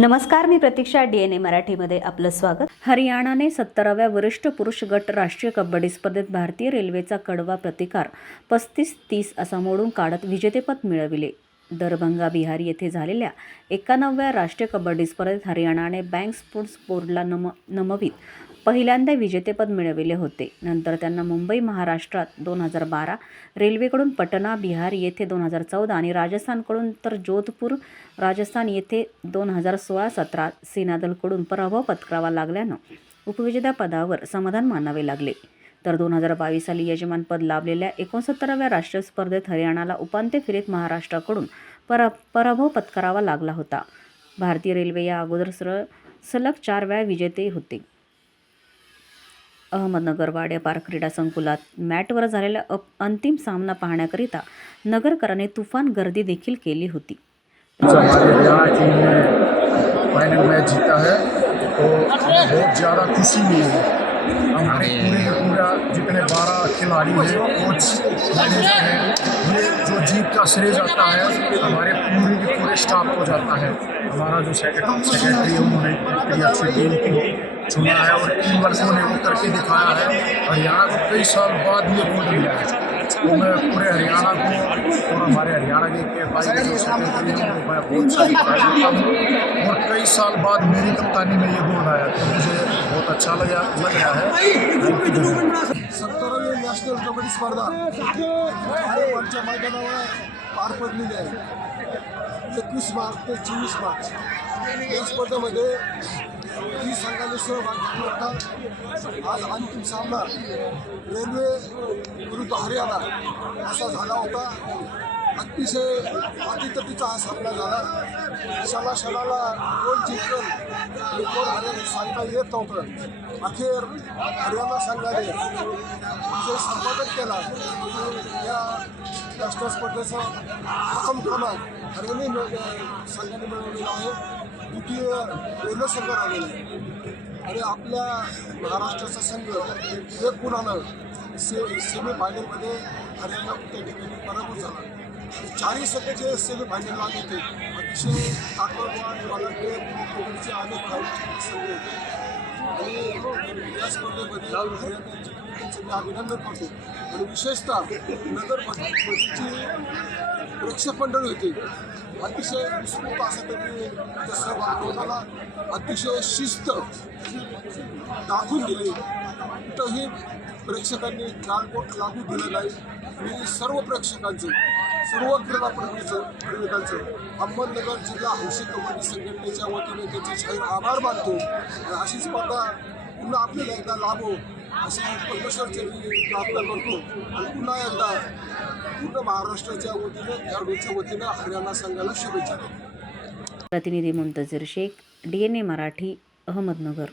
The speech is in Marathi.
नमस्कार मी प्रतीक्षा डी एन ए मराठीमध्ये आपलं स्वागत. हरियाणाने सत्तराव्या वरिष्ठ पुरुष गट राष्ट्रीय कबड्डी स्पर्धेत भारतीय रेल्वेचा कडवा प्रतिकार पस्तीस तीस असा मोडून काढत विजेतेपद मिळविले. दरभंगा बिहार येथे झालेल्या एकानव्या राष्ट्रीय कबड्डी स्पर्धेत हरियाणाने बँक स्पोर्ट्स बोर्डला नम नमवीत. पहिल्यांदा विजेतेपद मिळविले होते. नंतर त्यांना मुंबई महाराष्ट्रात दोन हजार बारा रेल्वेकडून पटना बिहार येथे दोन हजार चौदा आणि राजस्थानकडून तर जोधपूर राजस्थान येथे दोन हजार सोळा सतरा सेनादलकडून पराभव पत्करावा लागल्यानं उपविजेतेपदावर समाधान मानावे लागले. तर दोन हजार बावीस साली यजमानपद लाभलेल्या एकोणसत्तराव्या राष्ट्रीय स्पर्धेत हरियाणाला उपांत्य फेरीत महाराष्ट्राकडून परा पराभव पत्करावा लागला होता. भारतीय रेल्वे या अगोदर सरळ सलग चार वेळा विजेते होते. अहमदनगर वाड्या पार्क क्रीडा संकुलात. मॅटवर झालेला अप अंतिम सामना पाहण्याकरिता नगरकरांनी तुफान गर्दी देखील केली होती. हमारे हरियाणा टीम ने फाइनल मैच जीता है तो हमें बहुत ज़्यादा खुशी हुई है। हमारे पूरे पूरा जितने बारह खिलाड़ी हैं कोच मैनेजर हैं जीत का श्रेय जाता है। हमारे पूरे के पूरे स्टाफ को जाता है। हमारा जो सेक्रेटरी है उन्होंने इतनी अच्छी टीम को चुना है और टीम वर्कों ने वो करके दिखाया है। हरियाणा को कई साल बाद ये गोल्ड मिला है। तो मैं पूरे हरियाणा को और हमारे हरियाणा के के भाई जो सेक्रेटरी हैं उनको मैं बहुत सारी बधाई देता हूँ। और कई साल बाद मेरी कप्तानी में ये गोल्ड आया। तो मुझे बहुत अच्छा लगा लग रहा है। राष्ट्रीय कबड्डी स्पर्धा. मैदानावर पार पडलेली आहे. एकवीस मार्च ते चोवीस मार्च. या स्पर्धेमध्ये तीस संघाने सहभाग घेतला होता. आज अंतिम सामना रेल्वे विरुद्ध हरियाणा असा झाला होता. अतिशय अतितटीचा हा सामना झाला. क्षणा क्षणाला कोण जिंकल आणि कोण हरेल सांगता येत नव्हतं. अखेर हरियाणा संघाने जे संपादन केला. या राष्ट्रीय स्पर्धेचा प्रथम क्रमांक हरियाणी संघाने मिळवलेला आहे. द्वितीय रेल्वे संघ राहिलेला आहे. आणि आपल्या महाराष्ट्राचा संघ एक गुणानं से सेमीफायनलमध्ये हरियाणा त्या ठिकाणी पराभूत झाला? चारही जे सेमी फायनलला होते. अतिशय ताकदवान वालांटे कोकणचे अनेक संघ होते आणि या स्पर्धेमध्ये त्यांचं मी अभिनंदन करतो. आणि विशेषतः नगर ची प्रेक्षक मंडळी होती. अतिशय उत्स्फूर्त असं त्यांनी त्या सहभाग नोंदवला अतिशय शिस्त दाखवून दिली. कुठंही प्रेक्षकांनी गालबोट लागू दिलं नाही. मी सर्व प्रेक्षकांचं सर्व क्रीडाप्रेमीचं प्रेमिकांचं अहमदनगर जिल्हा हौशी कबड्डी संघटनेच्या वतीने त्याचे शाहीर आभार मानतो. आणि अशी स्पर्धा पुन्हा आपल्याला एकदा लाभो अशी परमेश्वरची प्रार्थना करतो. आणि पुन्हा एकदा पूर्ण महाराष्ट्राच्या वतीनं खेळाडूच्या वतीनं हरियाणा संघाला शुभेच्छा देतो. प्रतिनिधी Muntazir Shaikh D N A Marathi Ahmednagar.